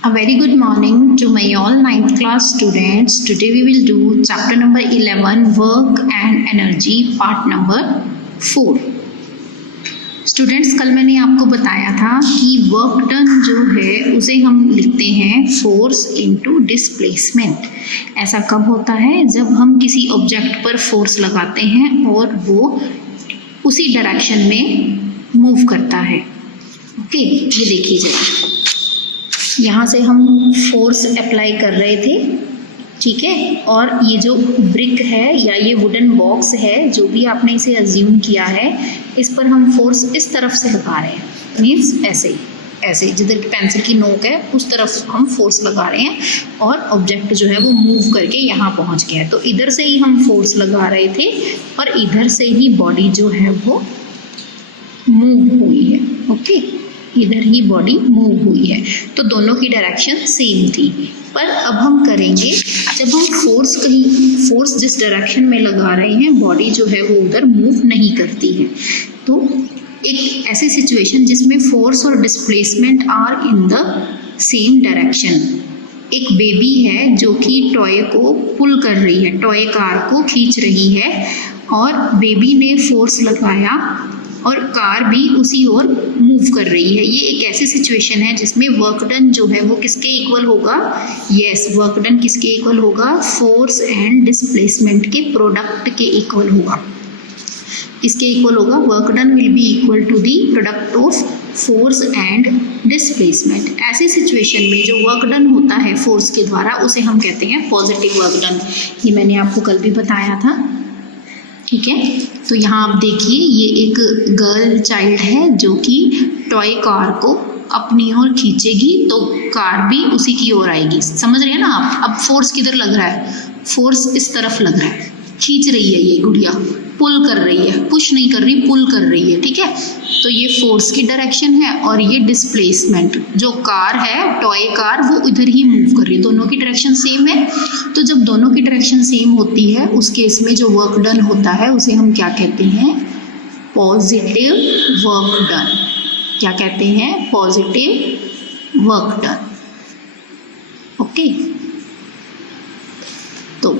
A very good morning to my all 9th class students. Today we will do chapter number 11 work and energy part number 4. Students कल मैंने आपको बताया था कि work done जो है उसे हम लिखते हैं फोर्स इनटू डिस्प्लेसमेंट। ऐसा कब होता है? जब हम किसी ऑब्जेक्ट पर फोर्स लगाते हैं और वो उसी डायरेक्शन में मूव करता है। ओके, ये देखिए जरा, यहाँ से हम फोर्स अप्लाई कर रहे थे, ठीक है, और ये जो ब्रिक है या ये वुडन बॉक्स है, जो भी आपने इसे अज्यूम किया है, इस पर हम फोर्स इस तरफ से लगा रहे हैं। मीन्स ऐसे ऐसे जिधर पेंसिल की नोक है उस तरफ हम फोर्स लगा रहे हैं और ऑब्जेक्ट जो है वो मूव करके यहाँ पहुँच गया है। तो इधर से ही हम फोर्स लगा रहे थे और इधर से ही बॉडी जो है वो मूव हुई है। ओके, इधर ही बॉडी मूव हुई है, तो दोनों की डायरेक्शन सेम थी। पर अब हम करेंगे, जब हम फोर्स जिस डायरेक्शन में लगा रहे हैं, बॉडी जो है वो उधर मूव नहीं करती है। तो एक ऐसी सिचुएशन जिसमें फोर्स और displacement are in the same direction. एक बेबी है जो कि टॉय को पुल कर रही है, टॉय कार को खींच रही है, और बेबी ने फोर्स लगाया और कार भी उसी ओर मूव कर रही है। ये एक ऐसी सिचुएशन है जिसमें वर्क डन जो है वो किसके इक्वल होगा? यस, वर्क डन किसके इक्वल होगा? फोर्स एंड डिस्प्लेसमेंट के प्रोडक्ट के इक्वल होगा। किसके इक्वल होगा? Work done will be equal to the product of force and displacement. ऐसी सिचुएशन में जो वर्क डन होता है फोर्स के द्वारा, उसे हम कहते हैं पॉजिटिव वर्क डन। ये मैंने आपको कल भी बताया था, ठीक है। तो यहाँ आप देखिए, ये एक गर्ल चाइल्ड है जो कि टॉय कार को अपनी ओर खींचेगी तो कार भी उसी की ओर आएगी। समझ रहे हैं ना आप? अब फोर्स किधर लग रहा है? फोर्स इस तरफ लग रहा है, खींच रही है ये गुड़िया, पुल कर रही है, पुश नहीं कर रही, पुल कर रही है, ठीक है। तो ये फोर्स की डायरेक्शन है और ये डिस्प्लेसमेंट, जो कार है टॉय कार, वो इधर ही मूव कर रही है। दोनों की डायरेक्शन सेम है। तो जब दोनों की डायरेक्शन सेम होती है, उस केस में जो वर्क डन होता है उसे हम क्या कहते हैं? Positive work done. क्या कहते हैं? Positive work done. ओके, तो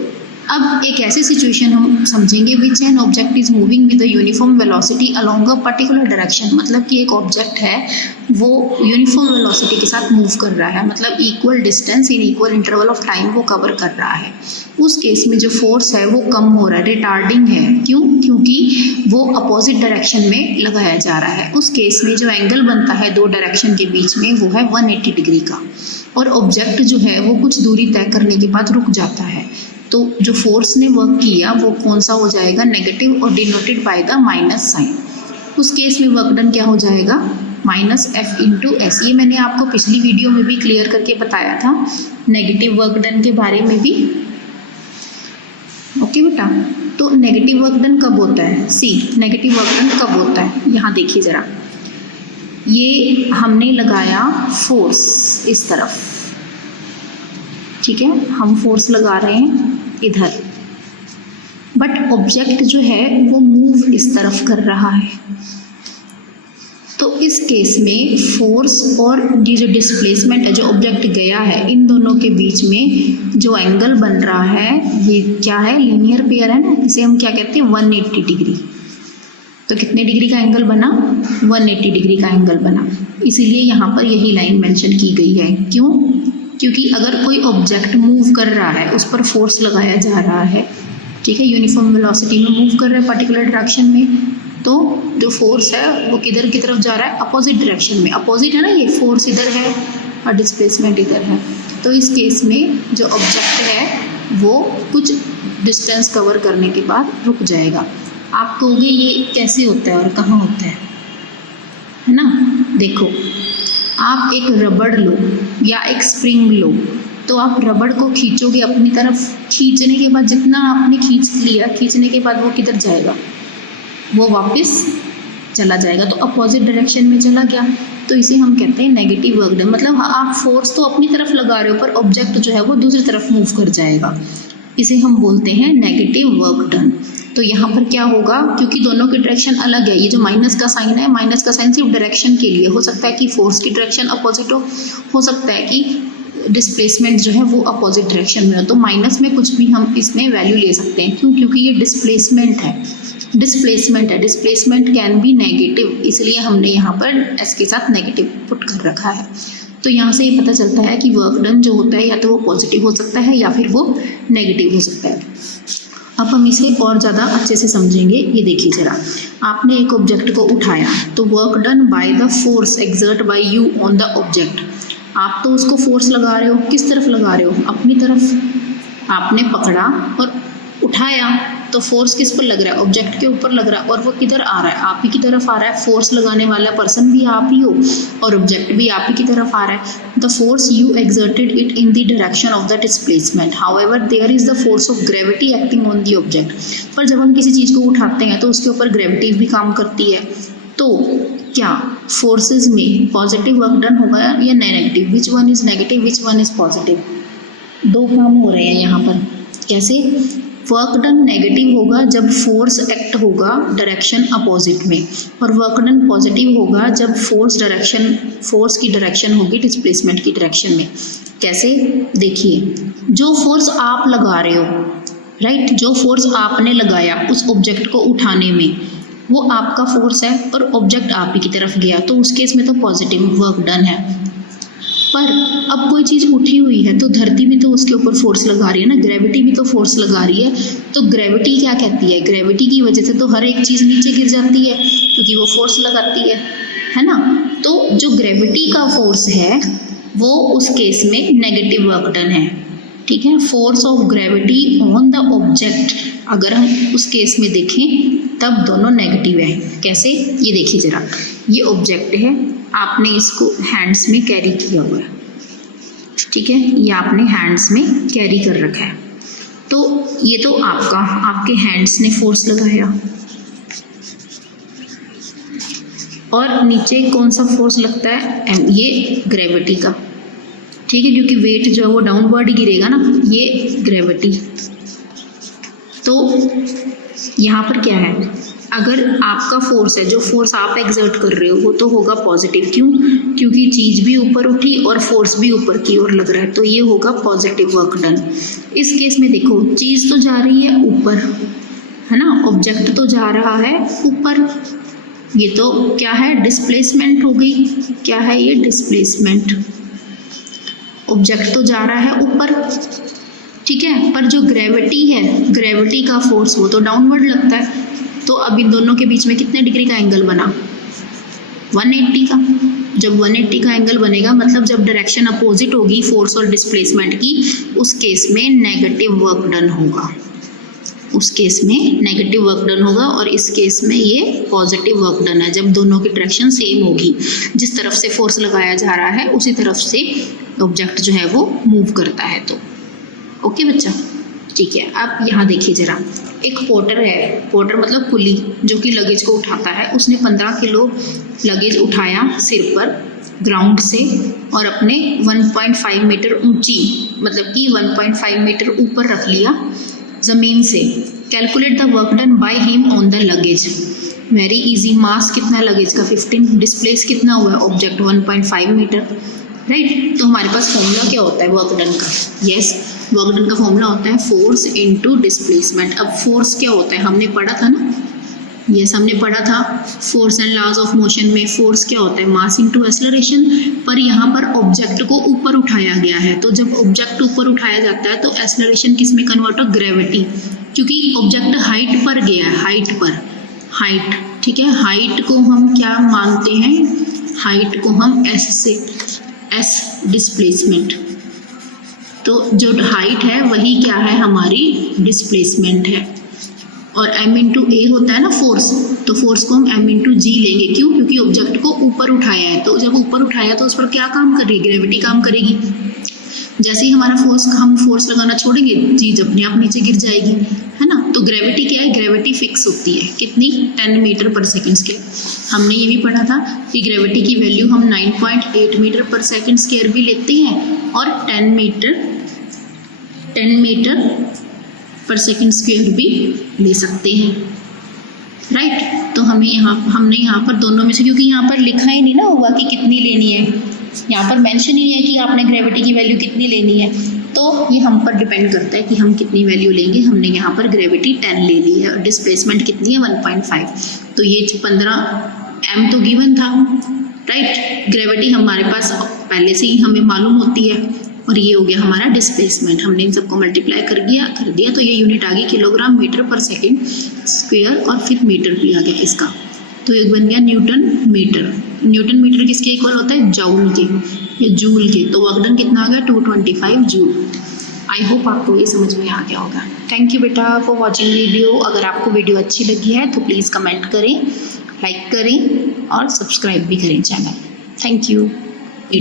अब एक ऐसी सिचुएशन हम समझेंगे विच an object is moving with a uniform velocity along a particular direction. मतलब कि एक ऑब्जेक्ट है वो यूनिफॉर्म वेलोसिटी के साथ मूव कर रहा है, मतलब equal distance in equal interval of time वो कवर कर रहा है। उस केस में जो फोर्स है वो कम हो रहा है, रिटार्डिंग है। क्यों? क्योंकि वो अपोजिट डायरेक्शन में लगाया जा रहा है। उस केस में जो एंगल बनता है दो डायरेक्शन के बीच में वो है 180 डिग्री का, और ऑब्जेक्ट जो है वो कुछ दूरी तय करने के बाद रुक जाता है। तो जो फोर्स ने वर्क किया वो कौन सा हो जाएगा? नेगेटिव, और denoted by the minus sign. उस केस में वर्क डन क्या हो जाएगा? Minus F into S. ये मैंने आपको पिछली वीडियो में भी क्लियर करके बताया था, नेगेटिव वर्क डन के बारे में भी। ओके बेटा, तो नेगेटिव वर्क डन कब होता है? सी, नेगेटिव वर्क डन कब होता है? यहाँ देखिए ज़रा, ये हमने लगाया फोर्स इस तरफ, ठीक है, हम फोर्स लगा रहे हैं इधर, बट ऑब्जेक्ट जो है वो मूव इस तरफ कर रहा है। तो इस केस में फोर्स और ये जो डिस्प्लेसमेंट है, जो ऑब्जेक्ट गया है, इन दोनों के बीच में जो एंगल बन रहा है ये क्या है? लीनियर पेयर है ना, इसे हम क्या कहते हैं? 180 डिग्री। तो कितने डिग्री का एंगल बना? 180 डिग्री का एंगल बना। इसीलिए यहाँ पर यही लाइन मेंशन की गई है। क्यों? क्योंकि अगर कोई ऑब्जेक्ट मूव कर रहा है, उस पर फोर्स लगाया जा रहा है, ठीक है, यूनिफॉर्म वेलोसिटी में मूव कर रहा है पर्टिकुलर डायरेक्शन में, तो जो फोर्स है वो किधर की तरफ जा रहा है? अपोजिट डायरेक्शन में। अपोजिट है ना, ये फोर्स इधर है और डिस्प्लेसमेंट इधर है। तो इस केस में जो ऑब्जेक्ट है वो कुछ डिस्टेंस कवर करने के बाद रुक जाएगा। आप कहोगे ये कैसे होता है और कहाँ होता है ना? देखो, आप एक रबड़ लो या एक स्प्रिंग लो, तो आप रबड़ को खींचोगे अपनी तरफ, खींचने के बाद जितना आपने खींच लिया, खींचने के बाद वो किधर जाएगा? वो वापस चला जाएगा, तो अपोजिट डायरेक्शन में चला गया। तो इसे हम कहते हैं नेगेटिव वर्क डन। मतलब आप फोर्स तो अपनी तरफ लगा रहे हो पर ऑब्जेक्ट जो है वो दूसरी तरफ मूव कर जाएगा। इसे हम बोलते हैं नेगेटिव वर्क डन। तो यहाँ पर क्या होगा, क्योंकि दोनों की डायरेक्शन अलग है, ये जो माइनस का साइन है, माइनस का साइन सिर्फ डायरेक्शन के लिए, हो सकता है कि फोर्स की डायरेक्शन अपोजिट हो सकता है कि डिस्प्लेसमेंट जो है वो अपोजिट डायरेक्शन में हो, तो माइनस में कुछ भी हम इसमें वैल्यू ले सकते हैं। क्यों? क्योंकि ये डिस्प्लेसमेंट है, डिस्प्लेसमेंट कैन बी नेगेटिव, इसलिए हमने यहाँ पर एस के साथ नेगेटिव पुट कर रखा है। तो यहाँ से ये पता चलता है कि वर्क डन जो होता है या तो वो पॉजिटिव हो सकता है या फिर वो नेगेटिव हो सकता है। अब हम इसे और ज़्यादा अच्छे से समझेंगे। ये देखिए ज़रा, आपने एक ऑब्जेक्ट को उठाया, तो work done by the force exert by you on the object. आप तो उसको फोर्स लगा रहे हो, किस तरफ लगा रहे हो? अपनी तरफ। आपने पकड़ा और उठाया, तो फोर्स किस पर लग रहा है? ऑब्जेक्ट के ऊपर लग रहा है, और वो किधर आ रहा है? आप ही की तरफ आ रहा है। फोर्स लगाने वाला पर्सन भी आप ही हो और ऑब्जेक्ट भी आप ही की तरफ आ रहा है। The force you exerted it in the direction of the displacement, however there is the force of gravity acting on the object. पर जब हम किसी चीज़ को उठाते हैं तो उसके ऊपर ग्रेविटी भी काम करती है, तो क्या फोर्सेस में पॉजिटिव वर्क डन होगा या negative? Which one is negative, which one is positive? दो काम हो रहे हैं यहाँ पर। कैसे? वर्क डन नेगेटिव होगा जब फोर्स एक्ट होगा डायरेक्शन अपोजिट में, और वर्क डन पॉजिटिव होगा जब फोर्स की डायरेक्शन होगी डिस्प्लेसमेंट की डायरेक्शन में। कैसे? देखिए, जो फोर्स आप लगा रहे हो, राइट, जो फोर्स आपने लगाया उस ऑब्जेक्ट को उठाने में, वो आपका फोर्स है और ऑब्जेक्ट आप ही की तरफ गया, तो उस केस में तो पॉजिटिव वर्क डन है। पर अब कोई चीज़ उठी हुई है तो धरती भी तो उसके ऊपर फोर्स लगा रही है ना, ग्रेविटी भी तो फोर्स लगा रही है। तो ग्रेविटी क्या कहती है? ग्रेविटी की वजह से तो हर एक चीज़ नीचे गिर जाती है, क्योंकि वो फोर्स लगाती है ना। तो जो ग्रेविटी का फोर्स है वो उस केस में नेगेटिव वर्क डन है, ठीक है। Force of gravity on the object, अगर हम उस केस में देखें तब दोनों नेगेटिव है। कैसे? ये देखिए ज़रा, ये ऑब्जेक्ट है, आपने इसको हैंड्स में कैरी किया हुआ है, ठीक है, ये आपने हैंड्स में कैरी कर रखा है। तो ये तो आपके हैंड्स ने फोर्स लगाया, और नीचे कौन सा फोर्स लगता है? ये ग्रेविटी का, ठीक है, क्योंकि वेट जो है वो डाउनवर्ड ही गिरेगा ना, ये ग्रेविटी। तो यहाँ पर क्या है? अगर आपका फोर्स है, जो फोर्स आप एक्सर्ट कर रहे हो, वो तो होगा पॉजिटिव। क्यों? क्योंकि चीज़ भी ऊपर उठी और फोर्स भी ऊपर की ओर लग रहा है, तो ये होगा पॉजिटिव वर्क डन। इस केस में देखो, चीज़ तो जा रही है ऊपर, है ना, ऑब्जेक्ट तो जा रहा है ऊपर, ये तो क्या है? डिस्प्लेसमेंट हो गई। क्या है ये? डिस्प्लेसमेंट। ऑब्जेक्ट तो जा रहा है ऊपर, ठीक है, पर जो ग्रेविटी है, ग्रेविटी का फोर्स वो तो डाउनवर्ड लगता है। तो अब इन दोनों के बीच में कितने डिग्री का एंगल बना? 180 का। जब 180 का एंगल बनेगा, मतलब जब डायरेक्शन अपोजिट होगी फोर्स और डिस्प्लेसमेंट की, उस केस में नेगेटिव वर्क डन होगा, उस केस में नेगेटिव वर्क डन होगा। और इस केस में ये पॉजिटिव वर्क डन है, जब दोनों की डायरेक्शन सेम होगी। जिस तरफ से फोर्स लगाया जा रहा है उसी तरफ से ऑब्जेक्ट जो है वो मूव करता है। तो ओके बच्चा, ठीक है। अब यहाँ देखिए ज़रा, एक पोर्टर है, पोर्टर मतलब कुली, जो कि लगेज को उठाता है। उसने 15 किलो लगेज उठाया सिर पर ग्राउंड से, और अपने 1.5 मीटर ऊंची, मतलब कि 1.5 मीटर ऊपर रख लिया ज़मीन से। Calculate the work done by him on the luggage. Very easy. Mass कितना लगेज का? 15। डिस्प्लेस कितना हुआ है? Object 1.5 metre, right. तो हमारे पास फॉर्मूला क्या होता है वर्क डन का? यस, वर्क डन का फॉर्मूला होता है फोर्स इनटू डिस्प्लेसमेंट। अब फोर्स क्या होता है? हमने पढ़ा था ना, यस हमने पढ़ा था force and laws of motion में। फोर्स क्या होता है? Mass into acceleration. पर यहाँ पर ऑब्जेक्ट को ऊपर उठाया गया है, तो जब ऑब्जेक्ट ऊपर उठाया जाता है तो एक्सेलरेशन किस में कन्वर्ट हो? ग्रेविटी, क्योंकि ऑब्जेक्ट हाइट पर गया है, हाइट पर, हाइट, ठीक है। हाइट को हम क्या मानते हैं? हाइट को हम एस से, एस डिस्प्लेसमेंट। तो जो हाइट है वही क्या है? हमारी डिस्प्लेसमेंट है। और m इंटू ए होता है ना फोर्स, तो फोर्स को हम m इंटू जी लेंगे। क्यों? क्योंकि ऑब्जेक्ट को ऊपर उठाया है, तो जब ऊपर उठाया तो उस पर क्या काम करेगी? ग्रेविटी काम करेगी। जैसे ही हमारा हम फोर्स लगाना छोड़ेंगे, चीज अपने आप नीचे गिर जाएगी, है ना। तो ग्रेविटी क्या है? ग्रेविटी फिक्स होती है, कितनी? 10 मीटर पर सेकेंड स्क्वायर। हमने ये भी पढ़ा था कि ग्रेविटी की वैल्यू हम 9.8 मीटर पर सेकेंड स्क्वायर भी लेते हैं, और 10 मीटर पर सेकंड स्क्वायर भी ले सकते हैं, राइट। तो हमने यहाँ पर दोनों में से, क्योंकि यहाँ पर लिखा ही नहीं ना हुआ कि कितनी लेनी है, यहाँ पर मेंशन ही नहीं है कि आपने ग्रेविटी की वैल्यू कितनी लेनी है, तो ये हम पर डिपेंड करता है कि हम कितनी वैल्यू लेंगे। हमने यहाँ पर ग्रेविटी 10 ले ली है और डिस्प्लेसमेंट कितनी है 1.5, तो ये 15 m तो गिवन था, राइट। ग्रेविटी हमारे पास पहले से ही हमें मालूम होती है, और ये हो गया हमारा डिस्प्लेसमेंट। हमने इन सबको मल्टीप्लाई कर दिया तो ये यूनिट आ गई किलोग्राम मीटर पर सेकेंड स्क्वायर, और फिर मीटर भी आ गया इसका, तो एक बन गया न्यूटन मीटर। न्यूटन मीटर किसके इक्वल होता है, जूल के या जूल के, तो वर्क डन कितना आ गया 225 जूल। आई होप आपको ये समझ में आ गया होगा। थैंक यू बेटा फॉर वॉचिंग वीडियो। अगर आपको वीडियो अच्छी लगी है तो प्लीज़ कमेंट करें, लाइक करें और सब्सक्राइब भी करें चैनल। Thank you.